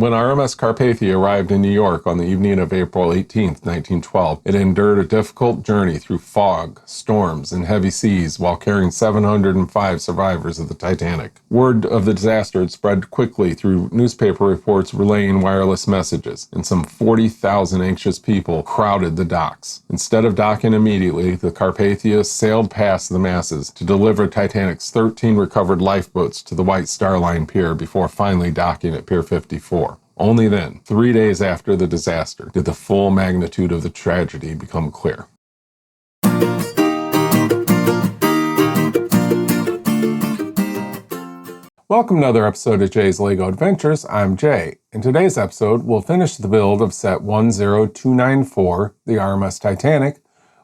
When RMS Carpathia arrived in New York on the evening of April 18, 1912, it endured a difficult journey through fog, storms, and heavy seas while carrying 705 survivors of the Titanic. Word of the disaster had spread quickly through newspaper reports relaying wireless messages, and some 40,000 anxious people crowded the docks. Instead of docking immediately, the Carpathia sailed past the masses to deliver Titanic's 13 recovered lifeboats to the White Star Line pier before finally docking at Pier 54. Only then, 3 days after the disaster, did the full magnitude of the tragedy become clear. Welcome to another episode of Jay's LEGO Adventures. I'm Jay. In today's episode, we'll finish the build of set 10294, the RMS Titanic,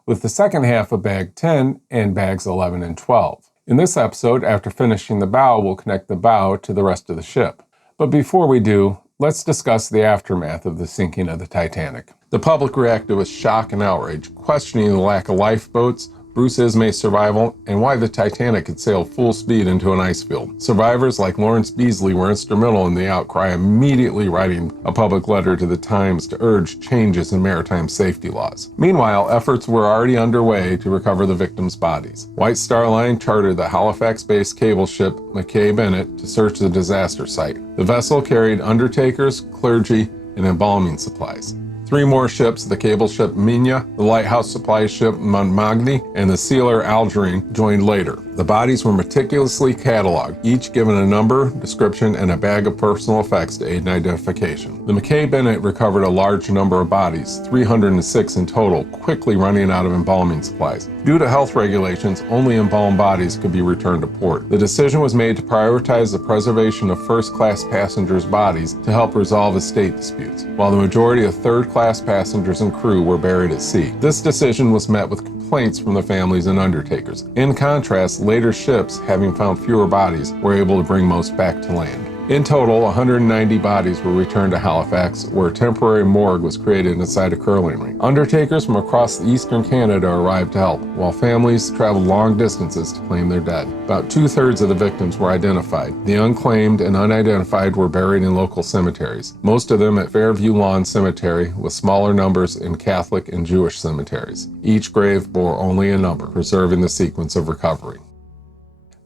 with the second half of Bag 10 and Bags 11 and 12. In this episode, after finishing the bow, we'll connect the bow to the rest of the ship. But before we do, let's discuss the aftermath of the sinking of the Titanic. The public reacted with shock and outrage, questioning the lack of lifeboats, Bruce Ismay's survival, and why the Titanic had sailed full speed into an ice field. Survivors like Lawrence Beasley were instrumental in the outcry, immediately writing a public letter to the Times to urge changes in maritime safety laws. Meanwhile, efforts were already underway to recover the victims' bodies. White Star Line chartered the Halifax-based cable ship McKay Bennett to search the disaster site. The vessel carried undertakers, clergy, and embalming supplies. 3 more ships, the cable ship Minya, the lighthouse supply ship Montmagny, and the sealer Algerine, joined later. The bodies were meticulously cataloged, each given a number, description, and a bag of personal effects to aid in identification. The McKay Bennett recovered a large number of bodies, 306 in total, quickly running out of embalming supplies. Due to health regulations, only embalmed bodies could be returned to port. The decision was made to prioritize the preservation of first-class passengers' bodies to help resolve estate disputes, while the majority of third-class passengers and crew were buried at sea. This decision was met with complaints from the families and undertakers. In contrast, later ships, having found fewer bodies, were able to bring most back to land. In total, 190 bodies were returned to Halifax, where a temporary morgue was created inside a curling rink. Undertakers from across eastern Canada arrived to help, while families traveled long distances to claim their dead. About 2/3 of the victims were identified. The unclaimed and unidentified were buried in local cemeteries, most of them at Fairview Lawn Cemetery, with smaller numbers in Catholic and Jewish cemeteries. Each grave bore only a number, preserving the sequence of recovery.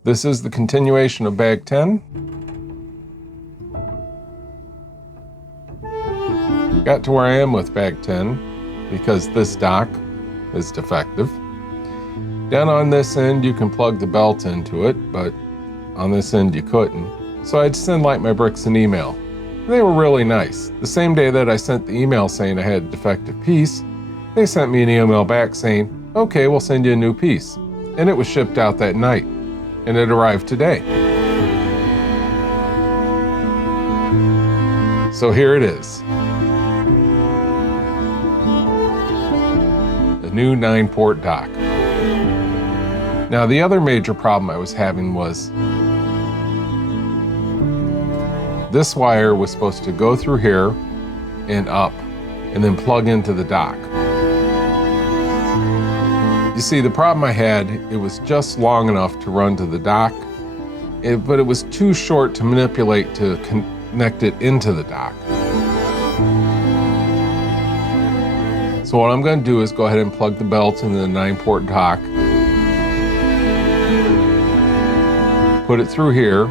This is the continuation of Bag 10. Got to where I am with Bag 10 because this dock is defective. Down on this end you can plug the belt into it, but on this end you couldn't. So I'd send like my bricks an email. They were really nice. The same day that I sent the email saying I had a defective piece, they sent me an email back saying, okay, we'll send you a new piece. And it was shipped out that night, and it arrived today. So here it is. New 9-port dock. Now the other major problem I was having was this wire was supposed to go through here and up and then plug into the dock. You see, the problem I had, it was just long enough to run to the dock, but it was too short to manipulate to connect it into the dock. So what I'm going to do is go ahead and plug the belt into the 9-port dock, put it through here,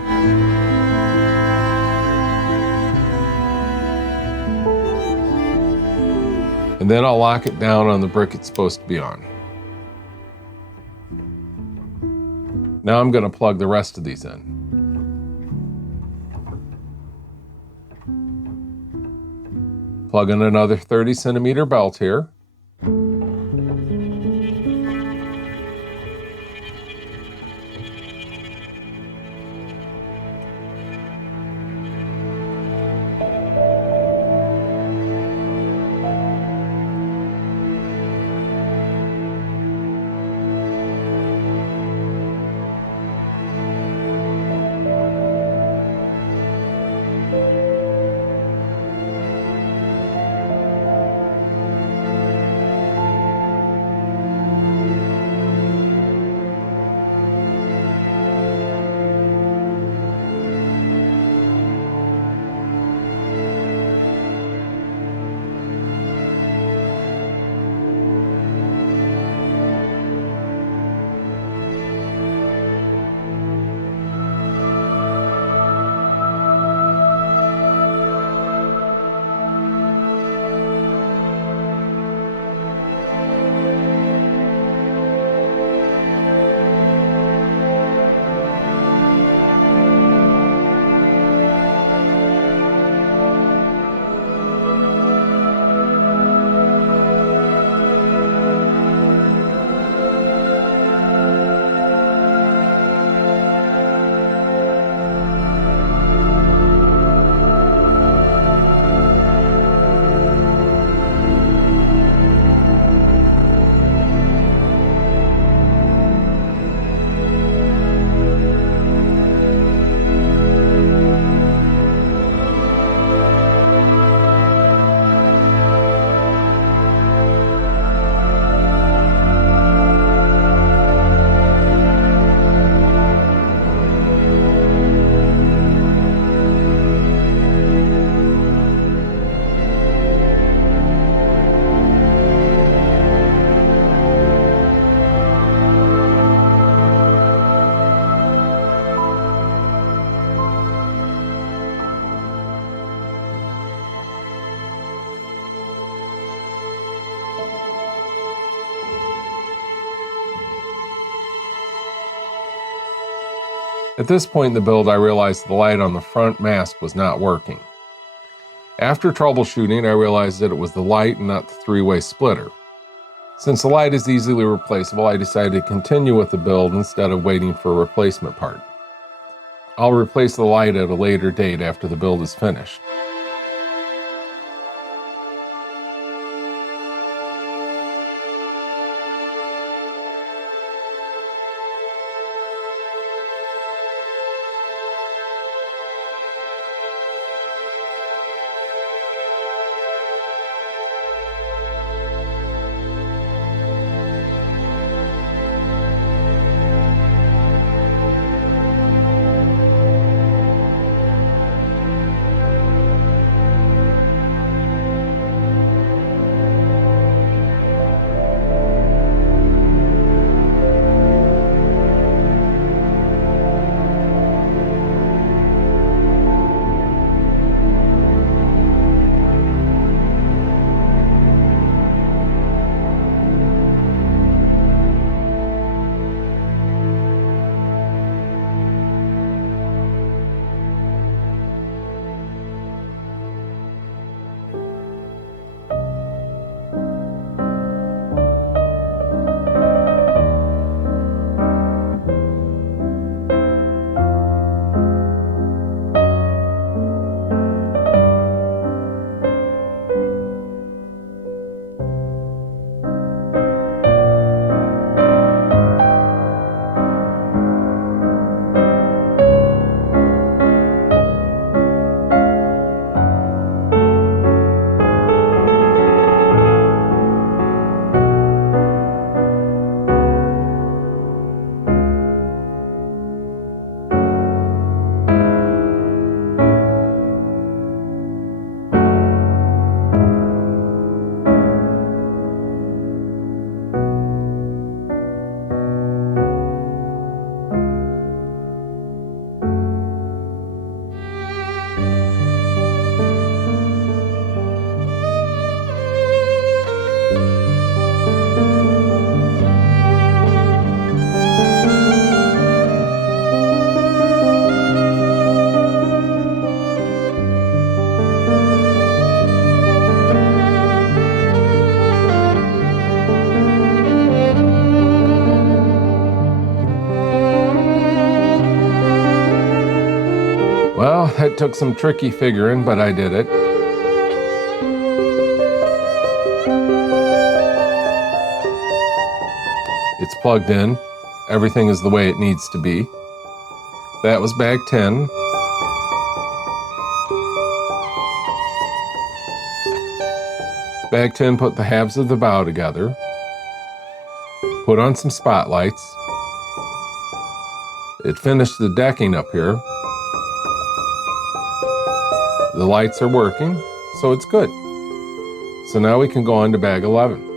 and then I'll lock it down on the brick it's supposed to be on. Now I'm going to plug the rest of these in. Plug in another 30-centimeter belt here. At this point in the build, I realized the light on the front mast was not working. After troubleshooting, I realized that it was the light and not the three-way splitter. Since the light is easily replaceable, I decided to continue with the build instead of waiting for a replacement part. I'll replace the light at a later date after the build is finished. Well, it took some tricky figuring, but I did it. It's plugged in. Everything is the way it needs to be. That was bag 10. Bag 10 put the halves of the bow together. Put on some spotlights. It finished the decking up here. The lights are working, so it's good. So now we can go on to bag 11.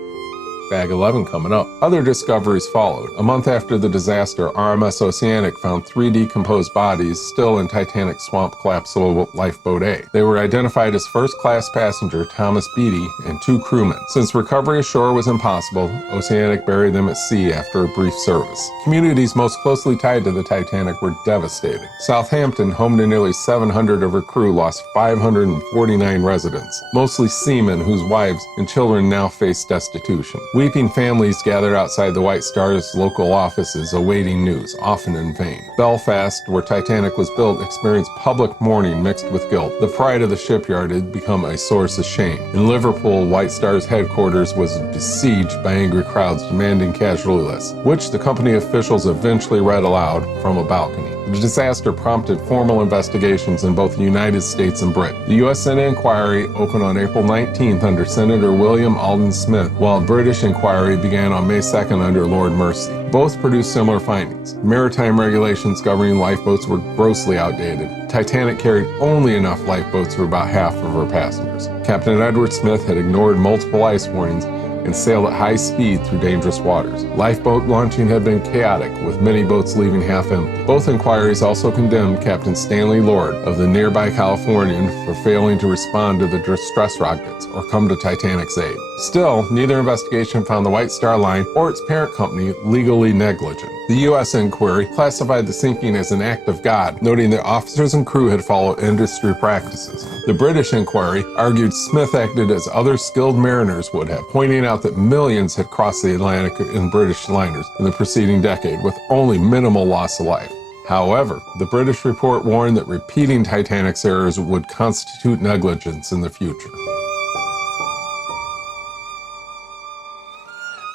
Bag 11 coming up. Other discoveries followed. A month after the disaster, RMS Oceanic found 3 decomposed bodies still in Titanic swamp collapsible lifeboat A. They were identified as first-class passenger Thomas Beatty and 2 crewmen. Since recovery ashore was impossible, Oceanic buried them at sea after a brief service. Communities most closely tied to the Titanic were devastating. Southampton, home to nearly 700 of her crew, lost 549 residents, mostly seamen whose wives and children now faced destitution. Weeping families gathered outside the White Star's local offices awaiting news, often in vain. Belfast, where Titanic was built, experienced public mourning mixed with guilt. The pride of the shipyard had become a source of shame. In Liverpool, White Star's headquarters was besieged by angry crowds demanding casualty lists, which the company officials eventually read aloud from a balcony. The disaster prompted formal investigations in both the United States and Britain. The U.S. Senate inquiry opened on April 19th under Senator William Alden Smith, while a British inquiry began on May 2nd under Lord Mersey. Both produced similar findings. Maritime regulations governing lifeboats were grossly outdated. Titanic carried only enough lifeboats for about half of her passengers. Captain Edward Smith had ignored multiple ice warnings and sailed at high speed through dangerous waters. Lifeboat launching had been chaotic, with many boats leaving half empty. Both inquiries also condemned Captain Stanley Lord of the nearby Californian for failing to respond to the distress rockets or come to Titanic's aid. Still, neither investigation found the White Star Line or its parent company legally negligent. The U.S. inquiry classified the sinking as an act of God, noting that officers and crew had followed industry practices. The British inquiry argued Smith acted as other skilled mariners would have, pointing out that millions had crossed the Atlantic in British liners in the preceding decade with only minimal loss of life. However, the British report warned that repeating Titanic's errors would constitute negligence in the future.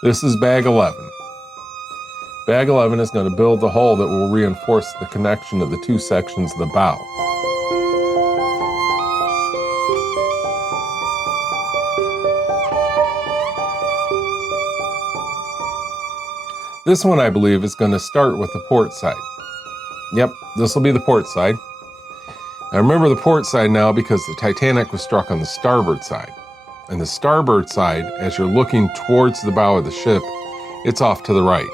This is Bag 11. Bag 11 is going to build the hull that will reinforce the connection of the two sections of the bow. This one, I believe, is going to start with the port side. Yep, this will be the port side. I remember the port side now because the Titanic was struck on the starboard side. And the starboard side, as you're looking towards the bow of the ship, it's off to the right.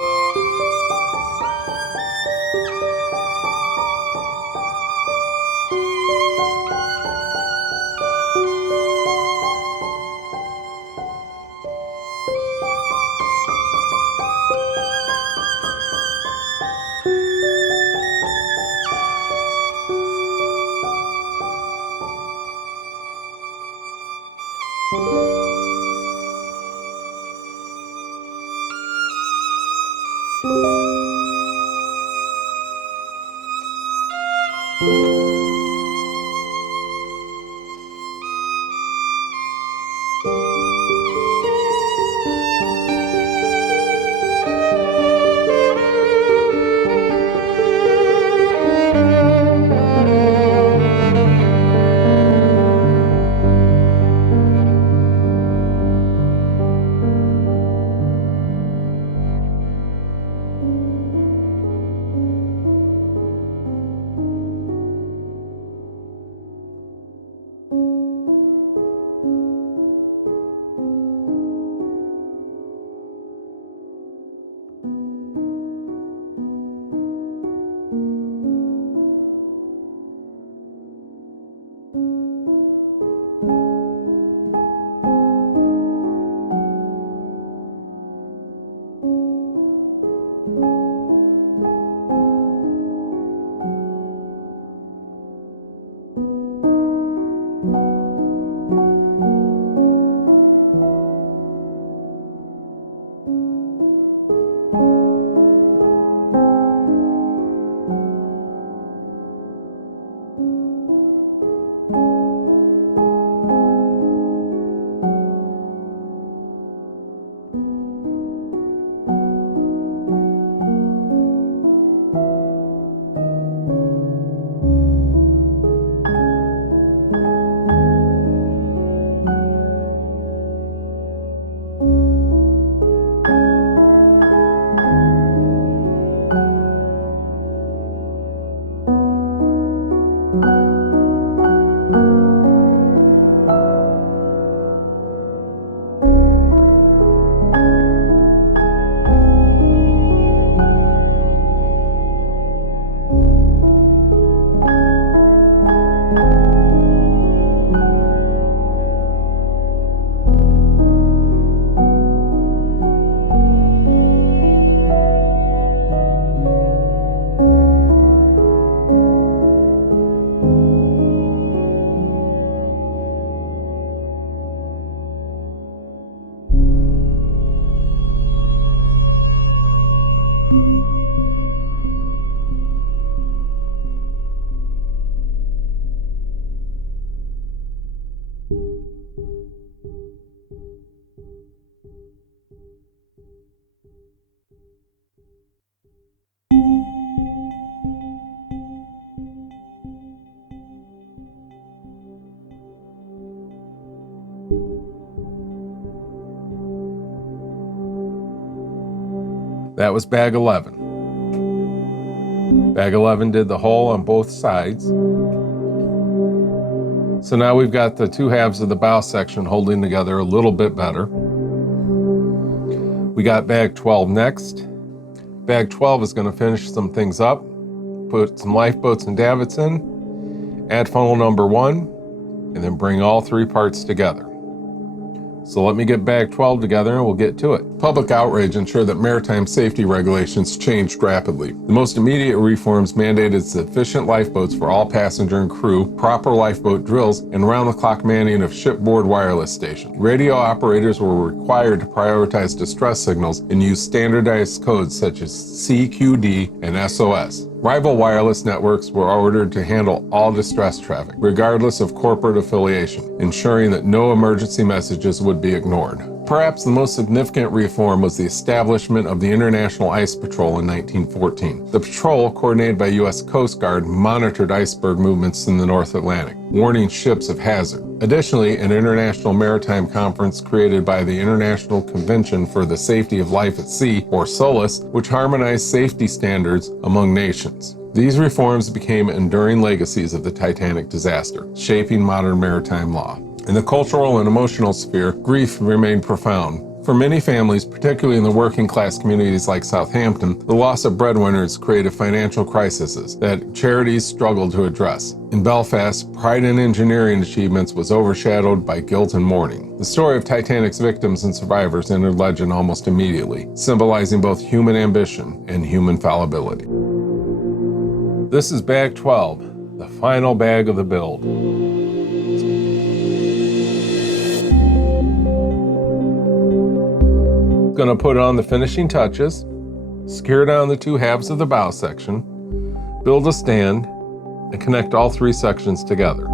That was Bag 11. Bag 11 did the hull on both sides. So now we've got the two halves of the bow section holding together a little bit better. We got Bag 12 next. Bag 12 is going to finish some things up, put some lifeboats and davits in, add funnel number 1, and then bring all three parts together. So let me get Bag 12 together and we'll get to it. Public outrage ensured that maritime safety regulations changed rapidly. The most immediate reforms mandated sufficient lifeboats for all passenger and crew, proper lifeboat drills, and round-the-clock manning of shipboard wireless stations. Radio operators were required to prioritize distress signals and use standardized codes such as CQD and SOS. Rival wireless networks were ordered to handle all distress traffic, regardless of corporate affiliation, ensuring that no emergency messages would be ignored. Perhaps the most significant reform was the establishment of the International Ice Patrol in 1914. The patrol, coordinated by U.S. Coast Guard, monitored iceberg movements in the North Atlantic, warning ships of hazard. Additionally, an international maritime conference created by the International Convention for the Safety of Life at Sea, or SOLAS, which harmonized safety standards among nations. These reforms became enduring legacies of the Titanic disaster, shaping modern maritime law. In the cultural and emotional sphere, grief remained profound. For many families, particularly in the working class communities like Southampton, the loss of breadwinners created financial crises that charities struggled to address. In Belfast, pride in engineering achievements was overshadowed by guilt and mourning. The story of Titanic's victims and survivors entered legend almost immediately, symbolizing both human ambition and human fallibility. This is Bag 12, the final bag of the build. Going to put on the finishing touches, secure down the two halves of the bow section, build a stand, and connect all three sections together.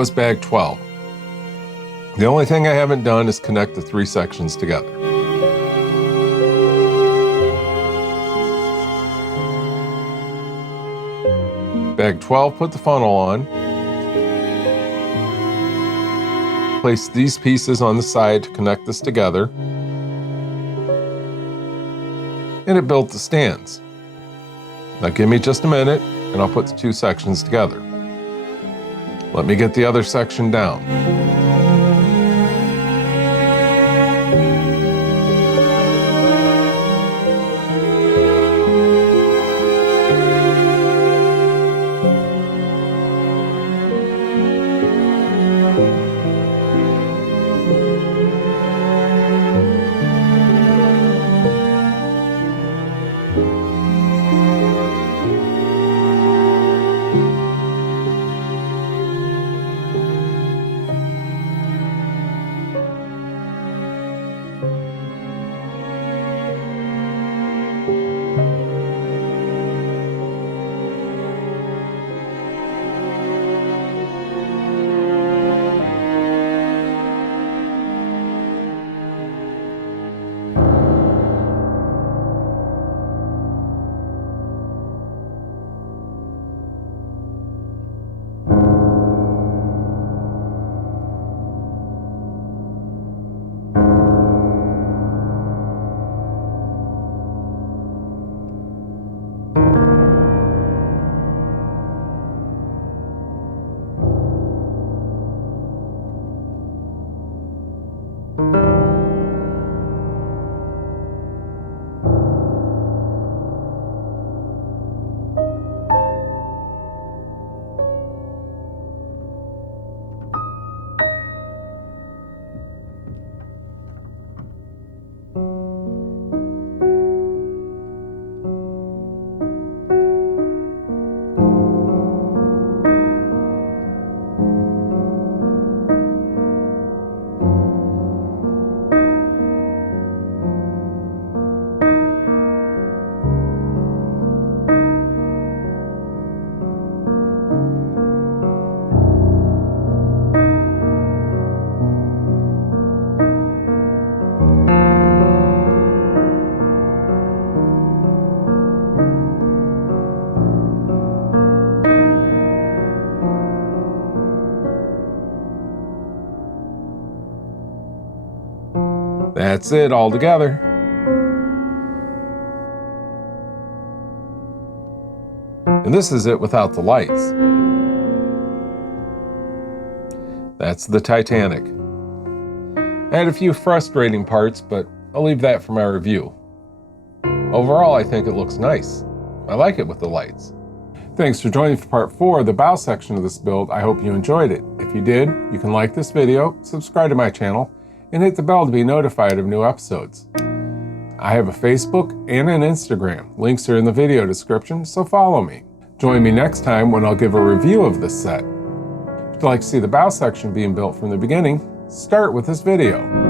was bag 12. The only thing I haven't done is connect the 3 sections together. Bag 12, put the funnel on. Place these pieces on the side to connect this together. And it built the stands. Now give me just a minute and I'll put the 2 sections together. Let me get the other section down. That's it all together. And this is it without the lights. That's the Titanic. I had a few frustrating parts, but I'll leave that for my review. Overall, I think it looks nice. I like it with the lights. Thanks for joining for part 4 of the bow section of this build. I hope you enjoyed it. If you did, you can like this video, subscribe to my channel, and hit the bell to be notified of new episodes. I have a Facebook and an Instagram. Links are in the video description, so follow me. Join me next time when I'll give a review of this set. If you'd like to see the bow section being built from the beginning, start with this video.